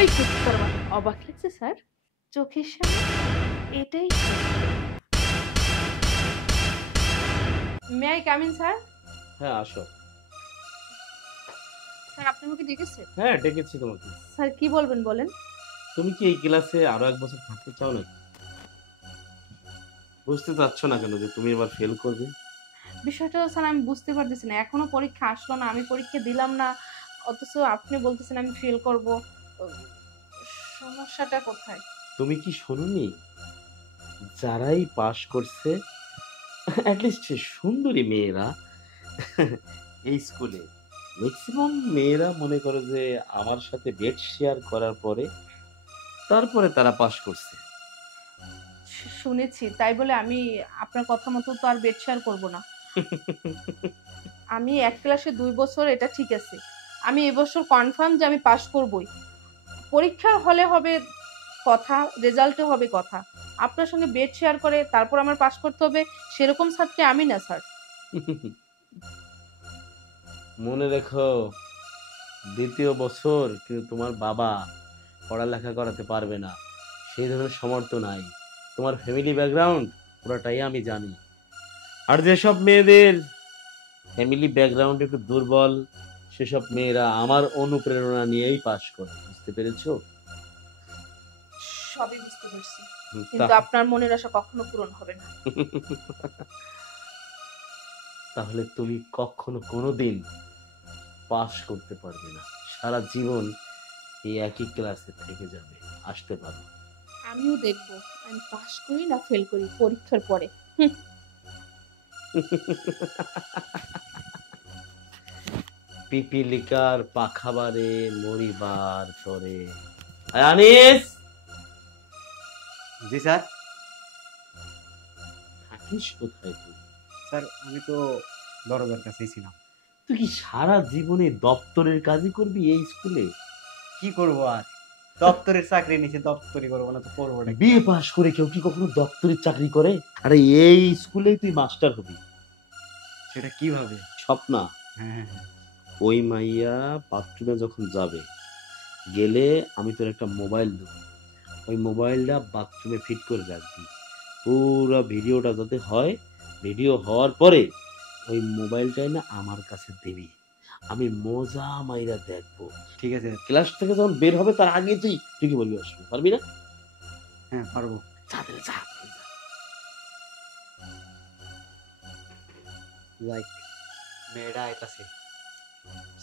ওই কুত্তার অবাক লাগছে স্যার, চোখের সামনে এটাই। May I come in sir? হ্যাঁ আসো। স্যার আপনি আমাকে ডেকেছেন? হ্যাঁ ডেকেছি তোমাকে। স্যার কি বলবেন বলেন। তুমি কি এই ক্লাসে আরো এক বছর থাকতে চাও না? বুঝতে চাচ্ছ না কেন যে তুমি এবার ফেল করবে? বিষয়টা স্যার আমি বুঝতে পারতেছি না, এখনো পরীক্ষা আসলো না, আমি পরীক্ষা দিলাম না, অথচ আপনি বলতেছেন আমি ফেল করব। সমস্যাটা কোথায়? তুমি কি শোনোনি? যারাই পাশ করছে অ্যাটলিস্ট সুন্দরী মেয়েরা এই স্কুলে ম্যাক্সিমাম মেয়েরা মনে করো যে আমার সাথে বেড শেয়ার করার পরে তারপরে তারা পাশ করছে। শুনেছি, তাই বলে আমি আপনার কথা মতো তো আর বেড শেয়ার করবো না। আমি এক ক্লাসে 2 বছর এটা ঠিক আছে, আমি এবছর কনফার্ম যে আমি পাশ করবই। পরীক্ষার হলে হবে কথা, রেজাল্টে হবে কথা। আপনার সঙ্গে বেড শেয়ার করে তারপর আমার পাশ করতে হবে সেরকম ছাত্রী আমি না স্যার। মনে রেখো, দ্বিতীয় বছর কিন্তু তোমার বাবা পড়ালেখা করাতে পারবে না, সেই ধরনের সমর্থ নাই। তোমার ফ্যামিলি ব্যাকগ্রাউন্ড পুরোটাই আমি জানি। আর যেসব মেয়েদের ফ্যামিলি ব্যাকগ্রাউন্ড একটু দুর্বল, সেসব মেয়েরা আমার অনুপ্রেরণা নিয়েই পাশ করে। বুঝতে পেরেছো? সবই বুঝতে পারছি, হুম, কিন্তু আপনার মনের আশা কখনো পূরণ হবে না। তাহলে তুমি কখনো কোনোদিন পাশ করতে পারবে না, সারা জীবন এই একই ক্লাসে থেকে যাবে। আসতে পারো। আমিও দেখবো আমি পাশ করি না ফেল করি পরীক্ষার পরে। পিপিলিকার পাখাবারে মরিবার তরে। আনিস, জি স্যার। থাকিস কোথায় তুই? স্যার আমি তো দরজার কাছেই ছিলাম। তুই কি সারা জীবনে দপ্তরের কাজই করবি এই স্কুলে? কি করব আর, দপ্তরের চাকরি নিচে দপ্তরি করবো না তো করবো না। বিএ পাশ করে কেউ কি কখনো দপ্তরের চাকরি করে? আরে এই স্কুলেই তুই মাস্টার হবি। সেটা কিভাবে? স্বপ্না, হ্যাঁ হ্যাঁ হ্যাঁ। ওই মাইয়া বাথরুমে যখন যাবে, গেলে আমি তোর একটা মোবাইল দেবো, ওই মোবাইলটা বাথরুমে ফিট করে রাখবি। পুরো ভিডিওটা যাতে হয়, ভিডিও হওয়ার পরে ওই মোবাইলটাই না আমার কাছে দিবি, আমি মজা মাইরা দেখবো। ঠিক আছে। ক্লাস থেকে যখন বের হবে তার আগে তুই তুই কি বলবি? আসবি, পারবি না? হ্যাঁ পারবো। যা তাহলে যা। লাইক মেয়েটা আইতাছে,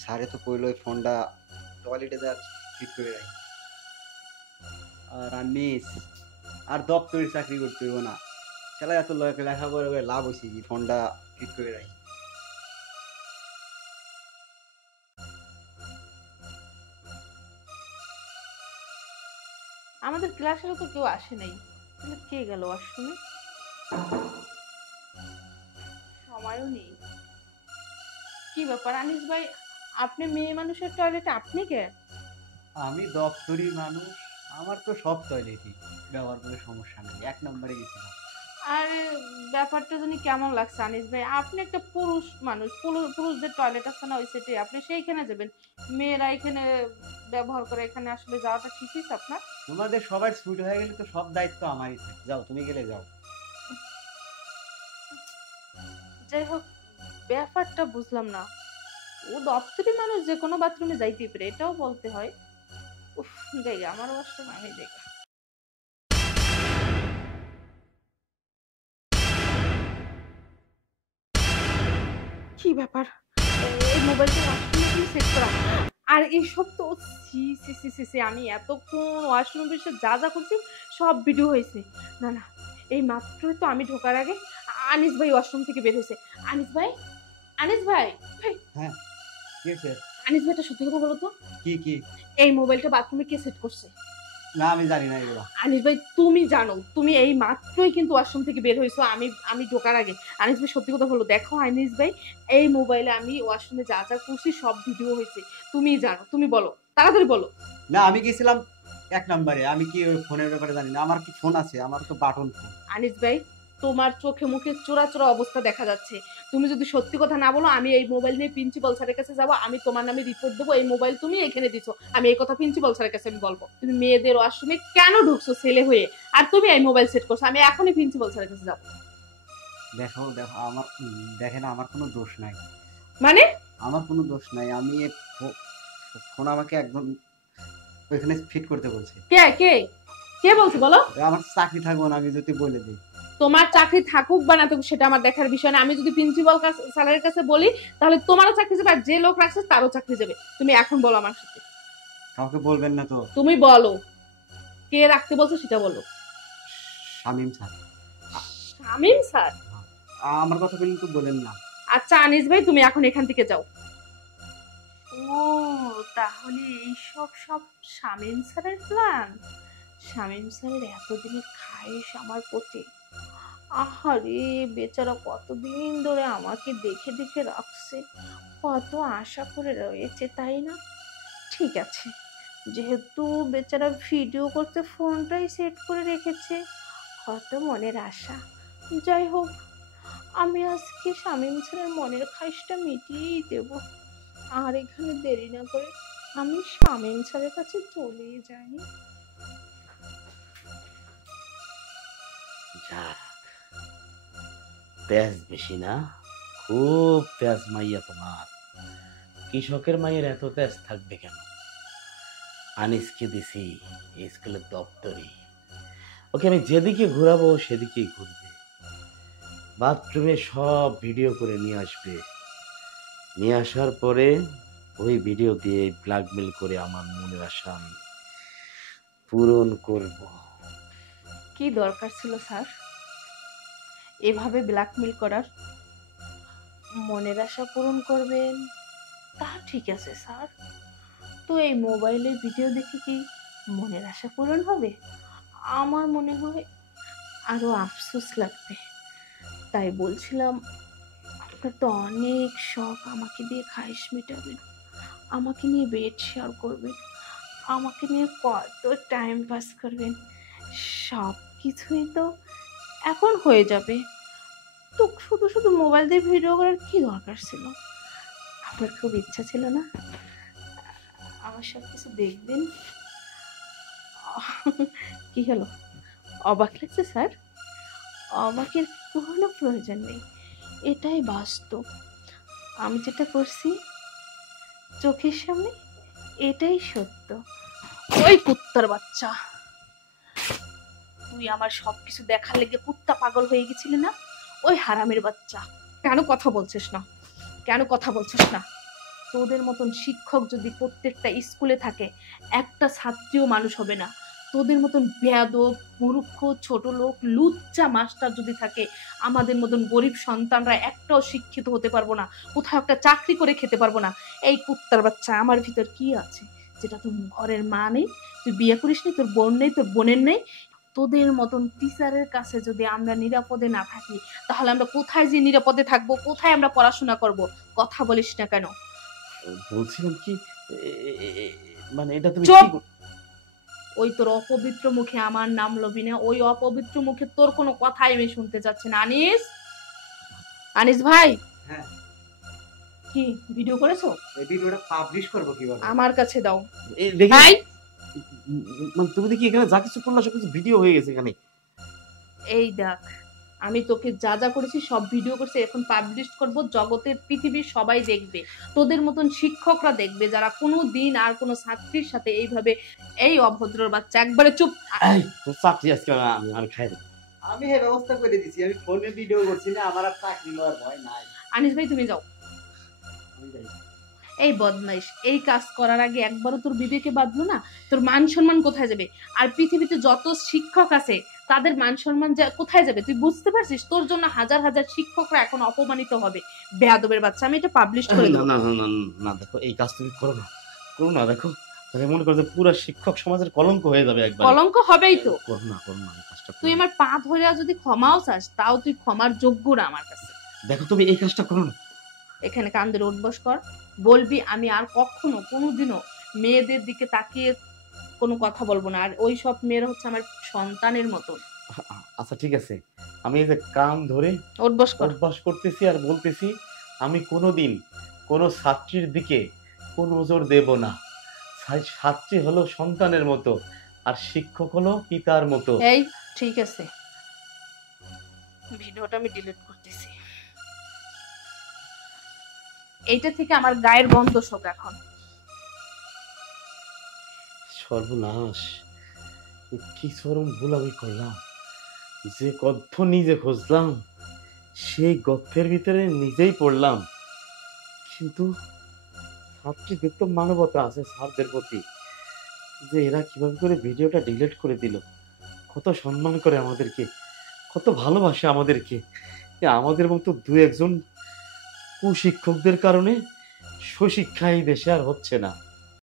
স্যারে তো কইলো ওই ফোনটা টয়লেটে যা ফিট করে রাখি। আর আনিস আর দপ্তরের চাকরি করতে হইব না, খেলা এত লেখাপড়া করে লাভ হয়েছে কি, ফোনটা ফিট করে রাখি। আমাদের ক্লাসেরও তো কেউ আসে নাই, তাহলে কে গেল ওয়াশরুমে? সময়ও নেই। কি ব্যাপার আনিস ভাই, আপনি মেয়ে মানুষের টয়লেটে আপনি কে? আমি দপ্তরি মানুষ, আমার তো সব টয়লেটই ব্যবহার করে সমস্যা নেই, এক নম্বরে গেছিলাম। আর ব্যাপারটা জানি কেমন লাগছে আনিস ভাই, আপনি একটা পুরুষ মানুষ, পুরুষদের টয়লেট আছে না ওই সেটে, আপনি সেইখানে যাবেন, মেয়েরা এখানে ব্যবহার করে, এখানে আসলে যাওয়াটা ঠিক হয়েছে আপনার? তোমাদের সবার ছুট হয়ে গেলে তো সব দায়িত্ব আমারই থাকে, যাও তুমি গেলে যাও। যাই হোক, ব্যাপারটা বুঝলাম না, ও দপ্তরি মানুষ যে কোনো বাথরুমে যাইতে পারে এটাও বলতে হয়। উফ, জায়গা আমার ওয়াশরুম আমি জায়গা। কি ব্যাপার, এই মোবাইলটা ওয়াশরুমে সেট করা, আর এইসব তো সি সি সি সি সি, আমি এতক্ষণ ওয়াশরুম বিষয়ে যা যা করছি সব ভিডিও হয়েছে। না না, এই মাত্রই তো আমি ঢোকার আগে আনিস ভাই ওয়াশরুম থেকে বের হয়েছে। আনিস ভাই, আনিস ভাই, হ্যাঁ কি হয়েছে? আনিস ভাই, একটা সত্যি কথা বলো তো, কি কি? এই মোবাইলটা বাথরুমে কে সেট করছে? না আমি জানি না এগুলো। আনিস ভাই তুমি জানো, তুমি এই মাত্রই কিন্তু ওয়াশরুম থেকে বের হয়েছো আমি আমি ঢোকার আগে। আনিস ভাই সত্যি কথা বলো, দেখো আনিস ভাই, এই মোবাইলে আমি ওয়াশরুমে যা যা করছি সব ভিডিও হয়েছে, তুমি জানো, তুমি বলো, তাড়াতাড়ি বলো। না আমি গেছিলাম এক নম্বরে, আমি কি ওই ফোনের ব্যাপারে জানি না, আমার কি ফোন আছে? আমার তো বাটন ফোন। আনিস ভাই, তোমার চোখে মুখে চোরা চোরা অবস্থা দেখা যাচ্ছে, তুমি যদি সত্যি কথা না বলো আমি এই মোবাইল নিয়ে প্রিন্সিপাল স্যারের কাছে যাবো, আমি তোমার নামে রিপোর্ট দেবো, এই মোবাইল তুমি এখানে দিছো, আমি এই কথা প্রিন্সিপাল স্যারের কাছে আমি বলবো। তুমি মেয়েদের ওয়াশরুমে কেন ঢুকছো ছেলে হয়ে, আর তুমি এই মোবাইল সেট করছো, আমি এখনই প্রিন্সিপাল স্যারের কাছে যাবো। দেখো দেখো আমার দেখেন আমার কোনো দোষ নাই, মানে আমার কোনো দোষ নাই। আমি ফোন আমাকে একদম ওইখানে ফিট করতে বলছে। কে কে কে বলছে বলো? আমার চাকরি থাকবো না আমি যদি বলে দিই। তোমার চাকরি থাকুক বা না থাকুক সেটা আমার দেখার বিষয় না। আমি যদি প্রিন্সিপাল স্যারের কাছে বলি তাহলে তোমারও চাকরি যাবে, আর যে লোক রাখছে তারও চাকরি যাবে। তুমি এখন বলো আমার সাথে। কাউকে বলবেন না তো? তুমি বলো কে রাখতে বলছো সেটা বলো। শামীম স্যার। শামীম স্যার? আমার কথা বললেন তো বলেন না। আচ্ছা আনিস ভাই তুমি এখন এখান থেকে যাও। ও তাহলে এইসব সব শামীম স্যারের প্ল্যান। শামীম স্যারের এতদিনের খায়েশ আমার প্রতি। আহারে বেচারা কতদিন ধরে আমাকে দেখে দেখে রাখছে, কত আশা করে রয়েছে তাই না? ঠিক আছে, যেহেতু বেচারা ভিডিও করতে ফোনটাই সেট করে রেখেছে, কত মনের আশা। যাই হোক, আমি আজকে শামীম স্যারের মনের খাইশটা মিটিয়েই দেব। আর এখানে দেরি না করে আমি শামীম স্যারের কাছে চলে যাই। যাক, তেজ বেশি না, খুব তেজ মাইয়া তোমার। কৃষকের মায়ের এত তেজ থাকবে কেন? আনিসকে দিছি স্কুলের দপ্তরি, ওকে আমি যেদিকে ঘুরাবো সেদিকেই ঘুরবে। বাথরুমে সব ভিডিও করে নিয়ে আসবে, নিয়ে আসার পরে ওই ভিডিও দিয়ে ব্ল্যাকমেল করে আমার মনের আশা আমি পূরণ করব। কি দরকার ছিল স্যার এভাবে ব্ল্যাকমেল করার? মনের আশা পূরণ করবেন তা ঠিক আছে স্যার, তো এই মোবাইলে ভিডিও দেখে কি মনের আশা পূরণ হবে? আমার মনে হয় আরো আফসোস লাগবে। তাই বলছিলাম আপনার তো অনেক শখ আমাকে দিয়ে খাইশ মেটাবেন, আমাকে নিয়ে বেড শেয়ার করবেন, আমাকে নিয়ে কত টাইম পাস করবেন, সব কিছুই তো এখন হয়ে যাবে। তো শুধু শুধু মোবাইল দিয়ে ভিডিও করার কি দরকার ছিল? আপনার খুব ইচ্ছা ছিল না আমার সব কিছু দেখবেন? কি হলো, অবাক লাগছে স্যার? অবাকের কোনো প্রয়োজন নেই, এটাই বাস্তব। আমি যেটা করছি চোখের সামনে এটাই সত্য। ওই কুত্তার বাচ্চা, তুই আমার সবকিছু দেখার লেগে কুত্তা পাগল হয়ে গেছিলি না? ওই হারামের বাচ্চা, কেন কথা বলছিস না? কেন কথা বলছিস না? তোদের মতন শিক্ষক যদি প্রত্যেকটা স্কুলে থাকে একটা ছাত্রীও মানুষ হবে না। তোদের মতন বেয়াদব মূর্খ ছোট লোক লুচ্চা মাস্টার যদি থাকে আমাদের মতন গরিব সন্তানরা একটাও শিক্ষিত হতে পারবো না, কোথাও একটা চাকরি করে খেতে পারবো না। এই কুত্তার বাচ্চা, আমার ভিতর কি আছে যেটা তোর ঘরের মা নেই, তুই বিয়ে করিস নি, তোর বোন নেই, তোর বোনের নেই? তোদের মতন টিচারের কাছে যদি আমরা নিরাপদে না থাকি তাহলে আমরা কোথায় যে নিরাপদে থাকবো, কোথায় আমরা পড়াশোনা করব? কথা বলিস না কেন? বলছিলাম কি, মানে এটা তুমি চুপ! কি ওই তোর অপবিত্র মুখে আমার নাম লবি না, ওই অপবিত্র মুখে তোর কোনো কথাই আমি শুনতে চাচ্ছি না। আনিস, আনিস ভাই। হ্যাঁ। কি ভিডিও করেছো? এই ভিডিওটা পাবলিশ করব কিভাবে? আমার কাছে দাও। দেখি, ভাই মানে তুমি দেখি এখানে যা কিছু করলা সবকিছু ভিডিও হয়ে গেছে এখানে। এই দেখ, আমি তোকে যা যা করেছি সব ভিডিও করছি, এখন পাবলিশ করব, জগতের পৃথিবীর সবাই দেখবে, তোদের মতন শিক্ষকরা দেখবে যারা কোনো দিন আর কোনো ছাত্রীর সাথে এইভাবে। এই অভদ্রর বাচ্চা, একবারে চুপ। এই তো চাকরি আজকে আমি খাই দেব। আমি এই ব্যবস্থা করে দিছি, আমি ফোনে ভিডিও করছি না, আমার আর চাকরি লওয়ার ভয় নাই। আনিস ভাই তুমি যাও। আমি যাই। এই বদমাইশ, এই কাজ করার আগে একবারও তোর বিবেকে বাঁধলো না? তোর মান সম্মান কোথায় যাবে? আর পৃথিবীতে যত শিক্ষক আছে তাদের মান সম্মান কোথায় যাবে তুই বুঝতে পারছিস? তোর জন্য হাজার হাজার শিক্ষকরা এখন অপমানিত হবে। বেয়াদবের বাচ্চা, আমি এটা পাবলিশ করে না দেবো। না না না না, দেখো এই কাজ তুমি করো না, করো না। দেখো তাহলে মনে করো যে পুরো শিক্ষক সমাজের কলঙ্ক হয়ে যাবে একবার। কলঙ্ক হবেই তো। করো না, করো না, এই কাজটা করো তুই না। আমার পা ধরে যদি ক্ষমাও চাস তাও তুই ক্ষমার যোগ্য না আমার কাছে। দেখো তুমি এই কাজটা করো না। এখানে কান ধরে উঠবস কর, বলবি আমি আর কখনো কোনোদিনও মেয়েদের দিকে তাকিয়ে কোনো কথা বলবো না। আর ওই সব মেয়েরা হচ্ছে আমার সন্তানের মতো। আচ্ছা ঠিক আছে, আমি এই যে কান ধরে উঠবস কর। অভ্যাস করতেছি আর বলতেছি আমি কোনোদিন কোনো ছাত্রীর দিকে কোনো নজর দেব না। ছাত্রী হলো সন্তানের মতো, আর শিক্ষক হলো পিতার মতো। এই ঠিক আছে, ভিডিওটা আমি ডিলিট করতেছি। এইটা থেকে আমার গায়ের গন্ধ শোক এখন। সর্বনাশ, কি চরম ভুল আমি করলাম। যে গর্ত নিজে খুঁজলাম, সেই গর্তের ভিতরে নিজেই পড়লাম। কিন্তু ছাত্রীদের তো মানবতা আছে স্যারদের প্রতি, যে এরা কিভাবে করে ভিডিওটা ডিলিট করে দিল। কত সম্মান করে আমাদেরকে, কত ভালোবাসে আমাদেরকে। আমাদের মতো দু একজন কুশিক্ষকদের কারণে সুশিক্ষা এই দেশে আর হচ্ছে না।